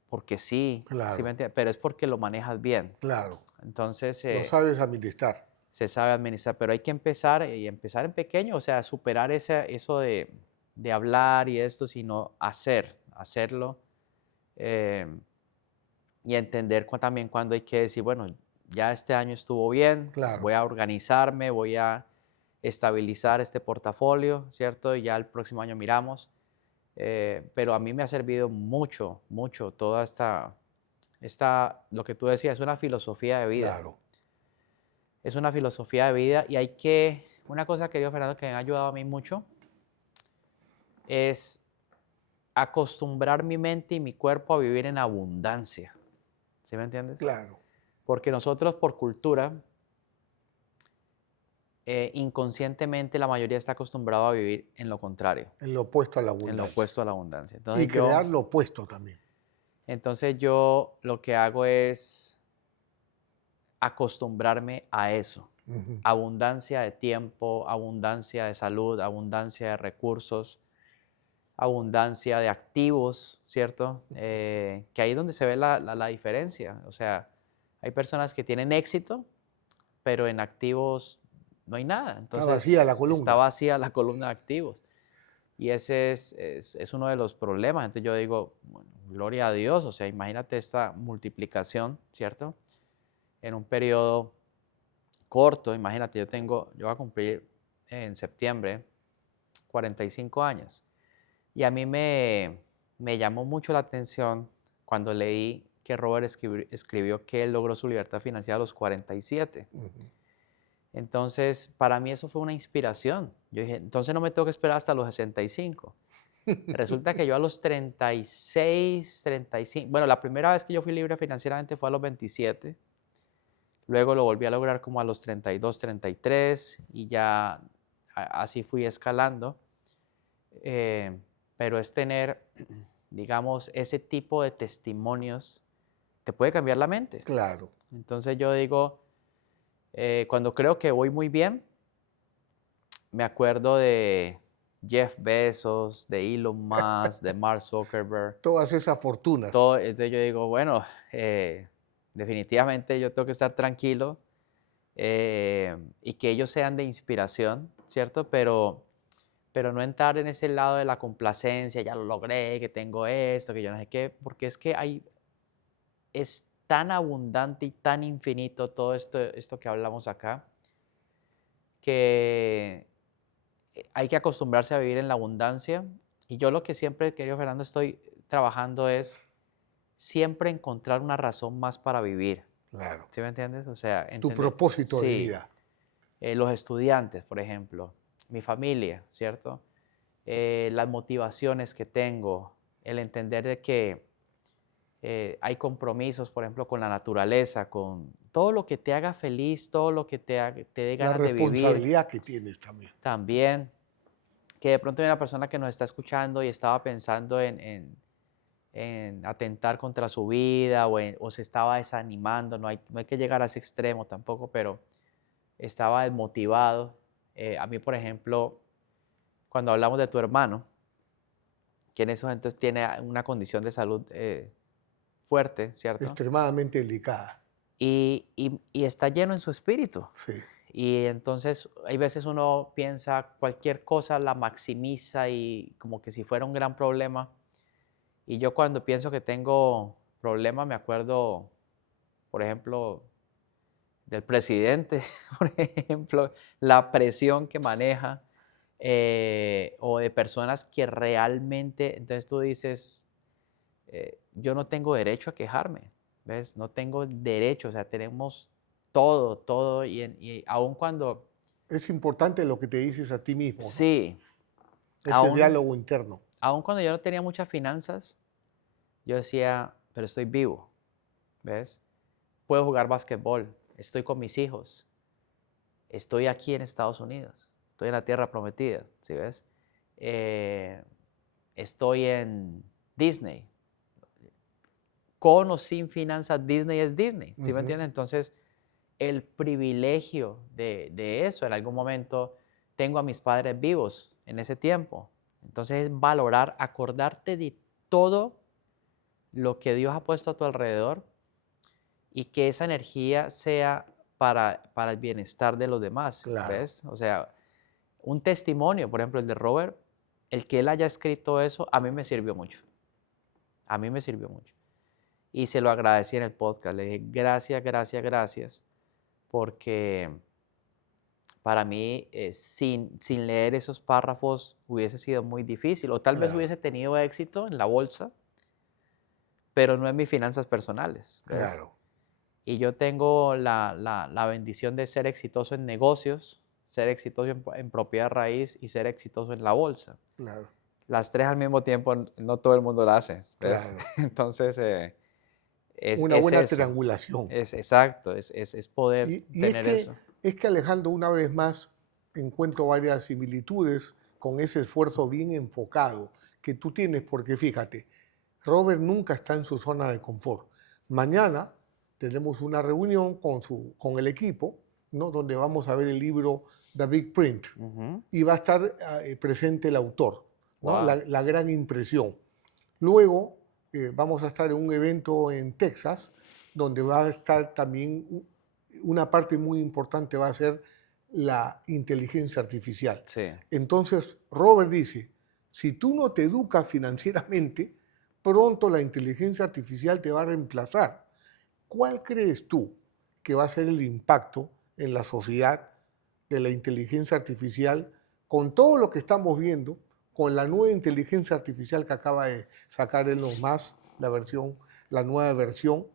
porque sí, ¿sí me claro, entiendes? Pero es porque lo manejas bien. claro. Entonces, Lo sabes administrar. se sabe administrar, pero hay que empezar y empezar en pequeño, o sea, superar eso de hablar y esto, sino hacerlo eh, y entender también cuando hay que decir, bueno, ya este año estuvo bien, voy Claro. a organizarme, voy a estabilizar este portafolio, ¿cierto? Y ya el próximo año miramos. Pero a mí me ha servido mucho, mucho toda lo que tú decías, es una filosofía de vida. Claro. Es una filosofía de vida y una cosa, querido Fernando, que me ha ayudado a mí mucho es acostumbrar mi mente y mi cuerpo a vivir en abundancia. ¿Sí me entiendes? Claro. Porque nosotros por cultura, inconscientemente la mayoría está acostumbrado a vivir en lo contrario, En lo opuesto a la en lo abundancia. opuesto a la abundancia. Y crear lo opuesto también. Entonces yo lo que hago es acostumbrarme a eso. Ujú. Abundancia de tiempo, abundancia de salud, abundancia de recursos, abundancia de activos, ¿cierto? Que ahí es donde se ve la diferencia. O sea, hay personas que tienen éxito, pero en activos no hay nada. Está Entonces, vacía la está columna. vacía la columna de activos. Y ese es uno de los problemas. Entonces yo digo, bueno, gloria a Dios, o sea, imagínate esta multiplicación, ¿cierto? En un periodo corto, imagínate, yo voy a cumplir en septiembre 45 años. Y a mí me llamó mucho la atención cuando leí que Robert escribió que él logró su libertad financiera a los 47. Ujú. Entonces, para mí eso fue una inspiración. Yo dije, entonces no me tengo que esperar hasta los 65. Resulta que yo a los 36, 35, bueno, la primera vez que yo fui libre financieramente fue a los 27. Luego lo volví a lograr como a los 32, 33 y ya así fui escalando. Eh, pero es tener, digamos, ese tipo de testimonios te puede cambiar la mente. Claro. Entonces yo digo, cuando creo que voy muy bien, me acuerdo de Jeff Bezos, de Elon Musk, de Mark Zuckerberg, Todas esas fortunas. todo. Entonces yo digo, bueno, definitivamente yo tengo que estar tranquilo y que ellos sean de inspiración, ¿cierto? Pero no entrar en ese lado de la complacencia, ya lo logré, que tengo esto, que yo no sé qué, porque es que es tan abundante y tan infinito todo esto que hablamos acá, que hay que acostumbrarse a vivir en la abundancia. Y yo lo que siempre, querido Fernando, estoy trabajando es siempre encontrar una razón más para vivir. Claro. ¿Sí me entiendes? O sea, Tu entender, propósito de sí, vida. los estudiantes, por ejemplo, mi familia, ¿cierto? Las motivaciones que tengo, el entender de que hay compromisos, por ejemplo, con la naturaleza, con todo lo que te haga feliz, todo lo que te dé La ganas de vivir responsabilidad que tienes también. también. Que de pronto hay una persona que nos está escuchando y estaba pensando en atentar contra su vida o se estaba desanimando, no hay que llegar a ese extremo tampoco, pero estaba desmotivado. A mí, por ejemplo, cuando hablamos de tu hermano, que en esos momentos tiene una condición de salud fuerte, ¿cierto? Extremadamente delicada. Y está lleno en su espíritu. Sí. Y entonces hay veces uno piensa cualquier cosa la maximiza y como que si fuera un gran problema. Y yo cuando pienso que tengo problema me acuerdo, por ejemplo, del presidente, por ejemplo, la presión que maneja, o de personas que realmente, entonces tú dices, yo no tengo derecho a quejarme, ¿ves? No tengo derecho, o sea, tenemos todo, todo, y aun cuando, Es importante lo que te dices a ti mismo, ¿no? sí, Ese aun, diálogo interno. aun cuando yo no tenía muchas finanzas, yo decía, pero estoy vivo, ¿ves? Puedo jugar basquetbol, estoy con mis hijos, estoy aquí en Estados Unidos, estoy en la tierra prometida, ¿sí ves? Eh, estoy en Disney. Con o sin finanzas, Disney es Disney, ¿sí me Ujú. entiendes? Entonces, el privilegio de eso, en algún momento tengo a mis padres vivos en ese tiempo. Entonces, es valorar, acordarte de todo lo que Dios ha puesto a tu alrededor y que esa energía sea para el bienestar de los demás, Claro. ¿ves? O sea, un testimonio, por ejemplo, el de Robert, el que él haya escrito eso, a mí me sirvió mucho. A mí me sirvió mucho. Y se lo agradecí en el podcast. Le dije, gracias, gracias, gracias, porque para mí, sin leer esos párrafos, hubiese sido muy difícil. O tal vez Claro, hubiese tenido éxito en la bolsa, pero no en mis finanzas personales, ¿ves? claro, Y yo tengo la bendición de ser exitoso en negocios, ser exitoso en propiedad raíz y ser exitoso en la bolsa. claro, Las tres al mismo tiempo, no todo el mundo lo hace, ¿ves? claro. Entonces, Una es buena eso, triangulación. es exacto, es poder Y tener eso. es que Alejandro, una vez más, encuentro varias similitudes con ese esfuerzo bien enfocado que tú tienes, porque fíjate, Robert nunca está en su zona de confort. Mañana tenemos una reunión con el equipo, ¿no? Donde vamos a ver el libro The Big Print Ujú. y va a estar presente el autor, ¿no? Wow, La gran impresión. Luego vamos a estar en un evento en Texas donde va a estar también una parte muy importante, va a ser la inteligencia artificial. sí, Entonces, Robert dice, si tú no te educas financieramente, pronto la inteligencia artificial te va a reemplazar. ¿Cuál crees tú que va a ser el impacto en la sociedad de la inteligencia artificial con todo lo que estamos viendo, con la nueva inteligencia artificial que acaba de sacar Elon Musk, la nueva versión,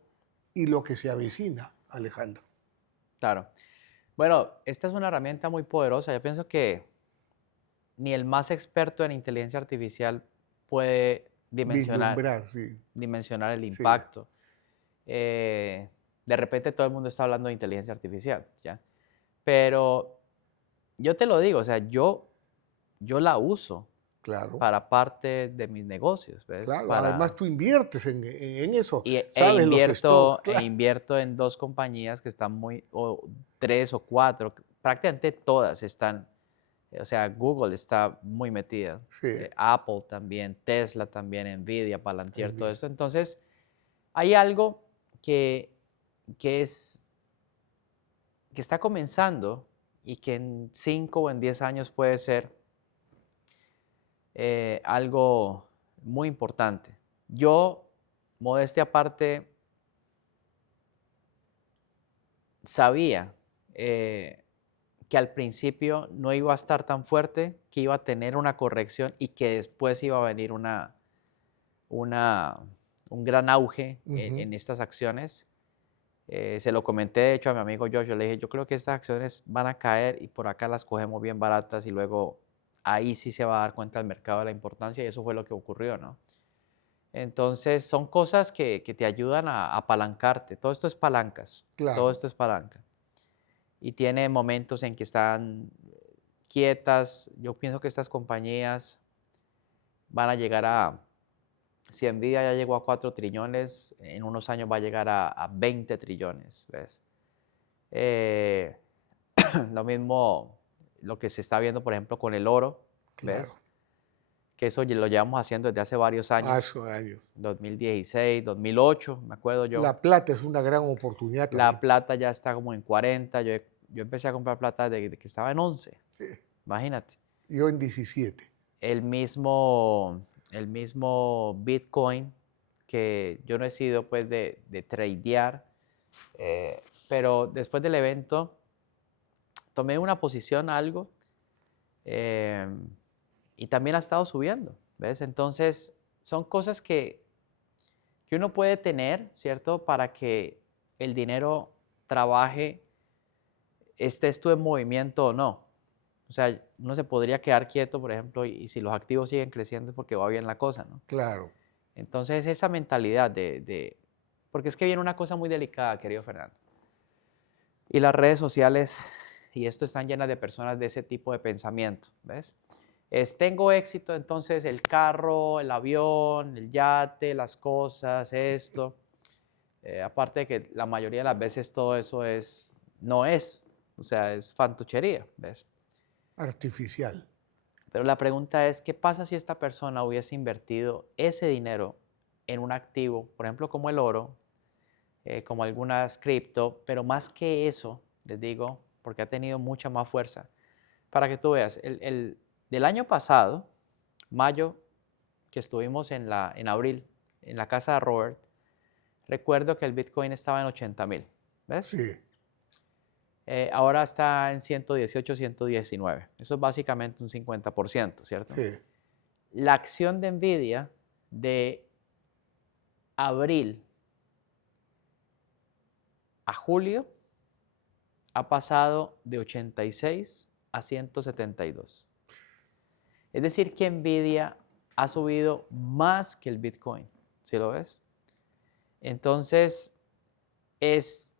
y lo que se avecina, Alejandro? claro. Bueno, esta es una herramienta muy poderosa. Yo pienso que ni el más experto en inteligencia artificial puede Vislumbrar, sí, dimensionar el sí, impacto. Eh, de repente todo el mundo está hablando de inteligencia artificial, ¿ya? Pero yo te lo digo, o sea, yo la uso claro, para parte de mis negocios, ¿ves? claro. Además tú inviertes en eso, sabes los stocks, E claro, invierto en 2 compañías que están o 3 o 4 prácticamente todas están, o sea, Google está muy metida, sí, Apple también, Tesla también, Nvidia, Palantir, todo bien, esto. Entonces, hay algo que que es que está comenzando y que en 5 o en 10 años puede ser, algo muy importante. Yo, modestia aparte, sabía, que al principio no iba a estar tan fuerte, que iba a tener una corrección y que después iba a venir una un gran auge ujú, en estas acciones. Se lo comenté, de hecho, a mi amigo Josh, yo le dije: "Yo creo que estas acciones van a caer y por acá las cogemos bien baratas y luego ahí sí se va a dar cuenta el mercado de la importancia", y eso fue lo que ocurrió, ¿no? Entonces, son cosas que te ayudan a apalancarte. Todo esto es palancas, todo claro, esto es palanca. Y tiene momentos en que están quietas. Yo pienso que estas compañías van a llegar si Nvidia ya llegó a 4 trillones, en unos años va a llegar a 20 trillones, ¿ves? Eh, Lo mismo lo que se está viendo, por ejemplo, con el oro, ¿ves? Claro. Que eso lo llevamos haciendo desde hace varios años, Hace años. 2016, 2008, me acuerdo yo. La plata es una gran oportunidad La también. plata ya está como en 40, yo empecé a comprar plata de que estaba en 11, Sí. imagínate. Yo en 17. El mismo Bitcoin, que yo no he sido pues de tradear, pero después del evento tomé una posición algo eh, y también ha estado subiendo, ¿ves? Entonces son cosas que uno puede tener, ¿cierto? Para que el dinero trabaje, estés tú en movimiento o no. O sea, uno se podría quedar quieto, por ejemplo, y si los activos siguen creciendo es porque va bien la cosa, ¿no? Claro. Entonces, esa mentalidad porque es que viene una cosa muy delicada, querido Fernando. Y las redes sociales, y esto están llenas de personas de ese tipo de pensamiento, ¿ves? Tengo éxito, entonces el carro, el avión, el yate, las cosas, esto. Aparte de que la mayoría de las veces todo eso no es, o sea, es fantochería, ¿ves? Artificial. Pero la pregunta es, ¿qué pasa si esta persona hubiese invertido ese dinero en un activo, por ejemplo, como el oro, como algunas cripto, pero más que eso, les digo, porque ha tenido mucha más fuerza? Para que tú veas, del año pasado, mayo, que estuvimos en abril, en la casa de Robert, recuerdo que el Bitcoin estaba en 80,000, ¿ves? Sí. Ahora está en 118, 119. Eso es básicamente un 50%, ¿cierto? Sí. La acción de Nvidia de abril a julio ha pasado de 86 a 172. Es decir, que Nvidia ha subido más que el Bitcoin, ¿sí lo ves? Entonces, es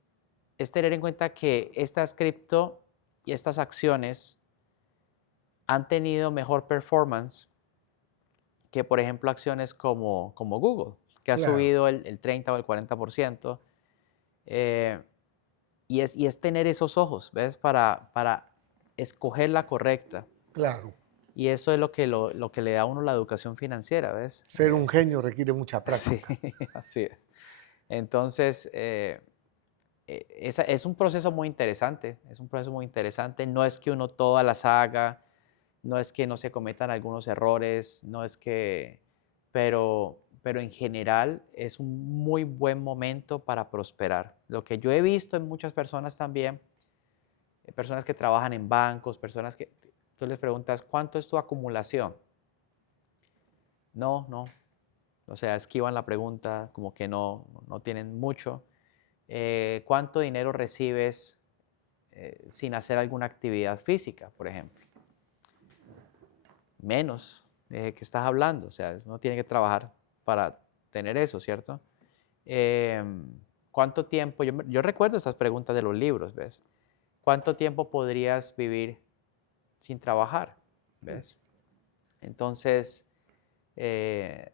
tener en cuenta que estas cripto y estas acciones han tenido mejor performance que, por ejemplo, acciones como Google, que ha Claro. subido el 30 o el 40%. Y es tener esos ojos, ¿ves? Para escoger la correcta. Claro. Y eso es lo que le da a uno la educación financiera, ¿ves? Ser un genio requiere mucha Sí, práctica. así es. Entonces, es un proceso muy interesante, es un proceso muy interesante. No es que uno todas las haga, no es que no se cometan algunos errores, no es que, pero en general es un muy buen momento para prosperar. Lo que yo he visto en muchas personas también, personas que trabajan en bancos, personas que tú les preguntas, ¿cuánto es tu acumulación? No, no. O sea, esquivan la pregunta, como que no tienen mucho. ¿Cuánto dinero recibes sin hacer alguna actividad física, por ejemplo? Menos. ¿Qué estás hablando? O sea, uno tiene que trabajar para tener eso, ¿cierto? ¿Cuánto tiempo? Yo recuerdo esas preguntas de los libros, ¿ves? ¿Cuánto tiempo podrías vivir sin trabajar? ¿Ves? Entonces,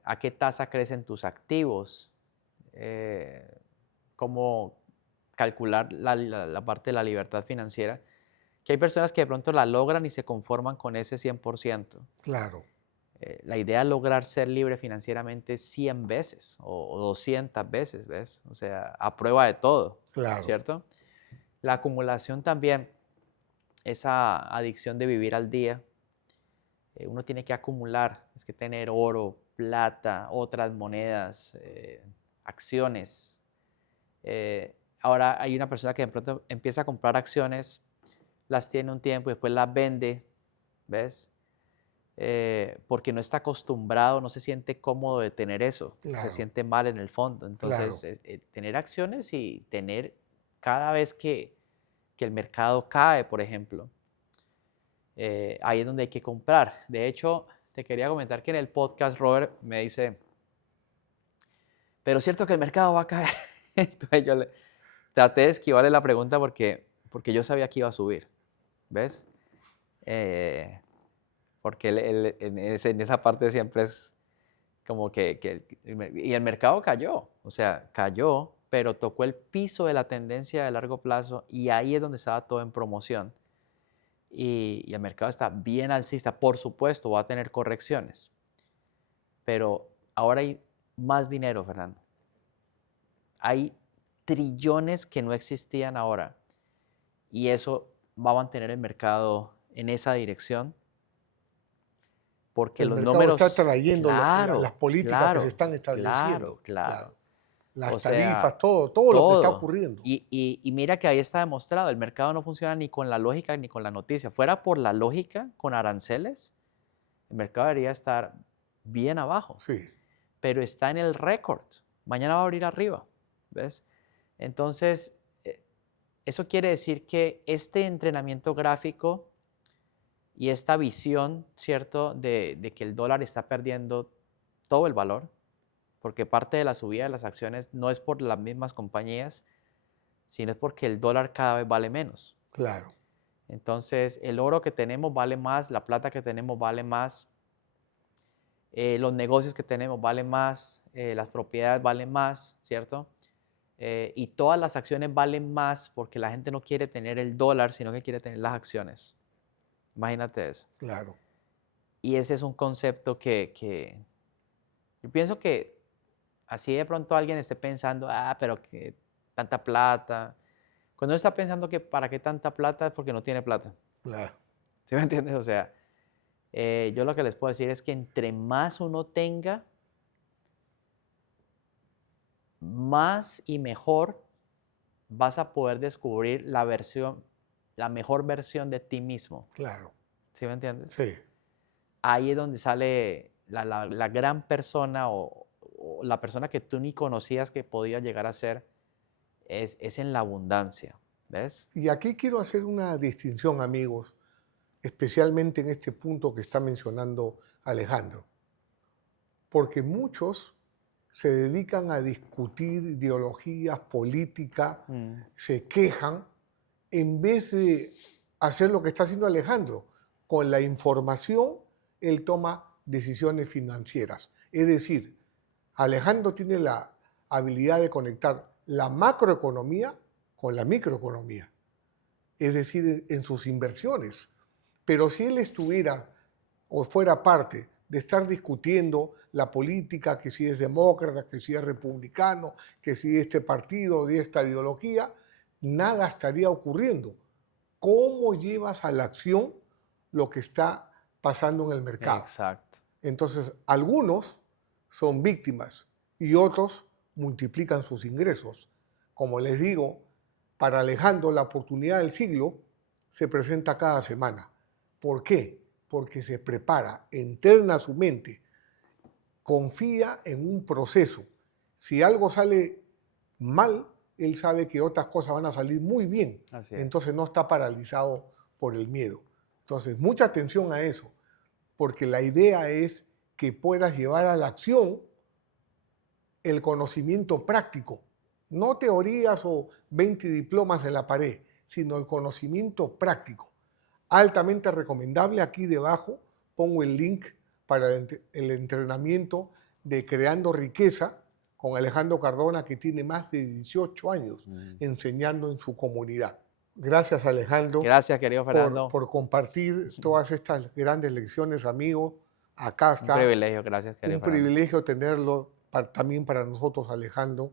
¿a qué tasa crecen tus activos? ¿Cómo calcular la parte de la libertad financiera? Que hay personas que de pronto la logran y se conforman con ese 100%. Claro. La idea es lograr ser libre financieramente 100 veces o 200 veces, ¿ves? O sea, a prueba de todo, Claro. ¿cierto? La acumulación también, esa adicción de vivir al día, uno tiene que acumular, es que tener oro, plata, otras monedas, acciones. Ahora hay una persona que de pronto empieza a comprar acciones, las tiene un tiempo y después las vende, ¿ves? Porque no está acostumbrado, no se siente cómodo de tener eso, se Claro. siente mal en el fondo. Claro. Entonces, tener acciones y tener cada vez que el mercado cae, por ejemplo, ahí es donde hay que comprar. De hecho, te quería comentar que en el podcast Robert me dice, pero es cierto que el mercado va a caer. Entonces yo le traté de esquivarle la pregunta porque yo sabía que iba a subir, ¿ves? Eh, porque él en esa parte siempre es como y el mercado cayó, o sea, cayó, pero tocó el piso de la tendencia de largo plazo y ahí es donde estaba todo en promoción. y el mercado está bien alcista. Por supuesto, va a tener correcciones, pero ahora hay más dinero, Fernando. Hay trillones que no existían ahora y eso va a mantener el mercado en esa dirección porque El los mercado está números, trayendo las claro, políticas que se claro, están claro, estableciendo, claro. claro. Las O sea, tarifas, todo lo que está todo. ocurriendo. Y mira que ahí está demostrado, el mercado no funciona ni con la lógica ni con la noticia. Fuera por la lógica, con aranceles, el mercado debería estar bien abajo, Sí, pero está en el récord. Mañana va a abrir arriba, ¿ves? Entonces, eso quiere decir que este entrenamiento gráfico y esta visión, ¿cierto?, de que el dólar está perdiendo todo el valor, porque parte de la subida de las acciones no es por las mismas compañías, sino es porque el dólar cada vez vale menos. claro. Entonces, el oro que tenemos vale más, la plata que tenemos vale más, los negocios que tenemos valen más, las propiedades valen más, ¿cierto? Y todas las acciones valen más porque la gente no quiere tener el dólar, sino que quiere tener las acciones. Imagínate eso. Claro. Y ese es un concepto que yo pienso que así de pronto alguien esté pensando, pero que tanta plata. Cuando uno está pensando que para qué tanta plata es porque no tiene plata. Claro. ¿Sí me entiendes? O sea, yo lo que les puedo decir es que entre más uno tenga, más y mejor vas a poder descubrir la mejor versión de ti mismo. Claro. ¿Sí me entiendes? Sí. Ahí es donde sale la gran persona o la persona que tú ni conocías que podía llegar a ser, es en la abundancia, ¿ves? Y aquí quiero hacer una distinción, amigos, especialmente en este punto que está mencionando Alejandro, porque muchos se dedican a discutir ideologías, política, Mm, se quejan, en vez de hacer lo que está haciendo Alejandro. Con la información, él toma decisiones financieras. Es decir, Alejandro tiene la habilidad de conectar la macroeconomía con la microeconomía, es decir, en sus inversiones. Pero si él estuviera o fuera parte de estar discutiendo la política, que si es demócrata, que si es republicano, que si este partido, de esta ideología, nada estaría ocurriendo. ¿Cómo llevas a la acción lo que está pasando en el mercado? exacto. Entonces, algunos son víctimas y otros multiplican sus ingresos. Como les digo, para Alejandro la oportunidad del siglo se presenta cada semana. ¿Por qué? Porque se prepara, entrena su mente, confía en un proceso. Si algo sale mal, él sabe que otras cosas van a salir muy bien. Así es. Entonces no está paralizado por el miedo. Entonces, mucha atención a eso, porque la idea es que puedas llevar a la acción el conocimiento práctico, no teorías o 20 diplomas en la pared, sino el conocimiento práctico. Altamente recomendable, aquí debajo pongo el link para el entrenamiento de Creando Riqueza con Alejandro Cardona, que tiene más de 18 años enseñando en su comunidad. Gracias, Alejandro, Gracias, querido Fernando. por compartir todas estas grandes lecciones, amigo. Acá Un está privilegio, gracias, querido un Fernando. privilegio tenerlo también para nosotros, Alejandro.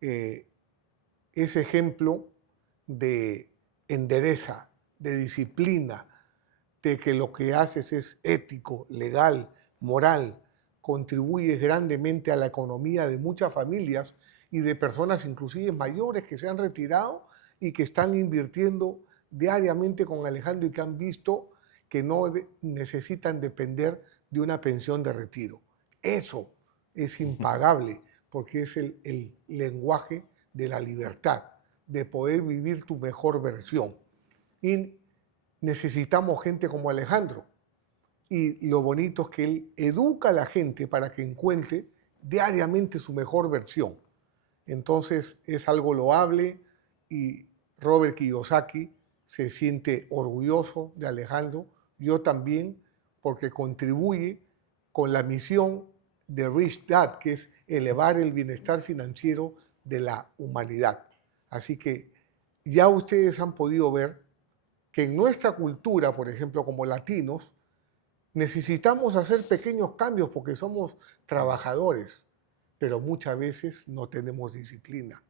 Ese ejemplo de endereza, de disciplina, de que lo que haces es ético, legal, moral, contribuyes grandemente a la economía de muchas familias y de personas inclusive mayores que se han retirado y que están invirtiendo diariamente con Alejandro y que han visto que no necesitan depender de una pensión de retiro. Eso es impagable porque es el lenguaje de la libertad, de poder vivir tu mejor versión. Y necesitamos gente como Alejandro. Y lo bonito es que él educa a la gente para que encuentre diariamente su mejor versión. Entonces es algo loable y Robert Kiyosaki se siente orgulloso de Alejandro, yo también, porque contribuye con la misión de Rich Dad, que es elevar el bienestar financiero de la humanidad. Así que ya ustedes han podido ver que en nuestra cultura, por ejemplo, como latinos, necesitamos hacer pequeños cambios porque somos trabajadores, pero muchas veces no tenemos disciplina.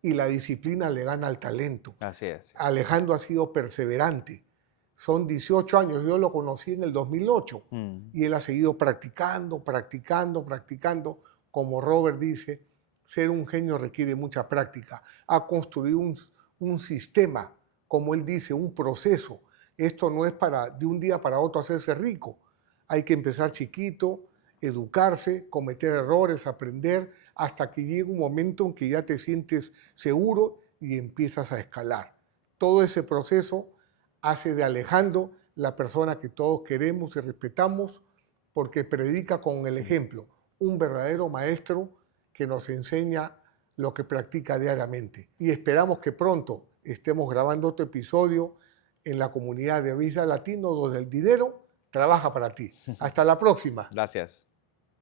Y la disciplina le gana al talento. Así es. Alejandro ha sido perseverante. Son 18 años, yo lo conocí en el 2008 y él ha seguido practicando, practicando, practicando. Como Robert dice, ser un genio requiere mucha práctica. Ha construido un sistema, como él dice, un proceso. Esto no es para de un día para otro hacerse rico. Hay que empezar chiquito, educarse, cometer errores, aprender, hasta que llegue un momento en que ya te sientes seguro y empiezas a escalar. Todo ese proceso hace de Alejandro la persona que todos queremos y respetamos porque predica con el ejemplo, un verdadero maestro que nos enseña lo que practica diariamente. Y esperamos que pronto estemos grabando otro episodio en la comunidad de Visa Latino donde el dinero trabaja para ti. Hasta la próxima. Gracias.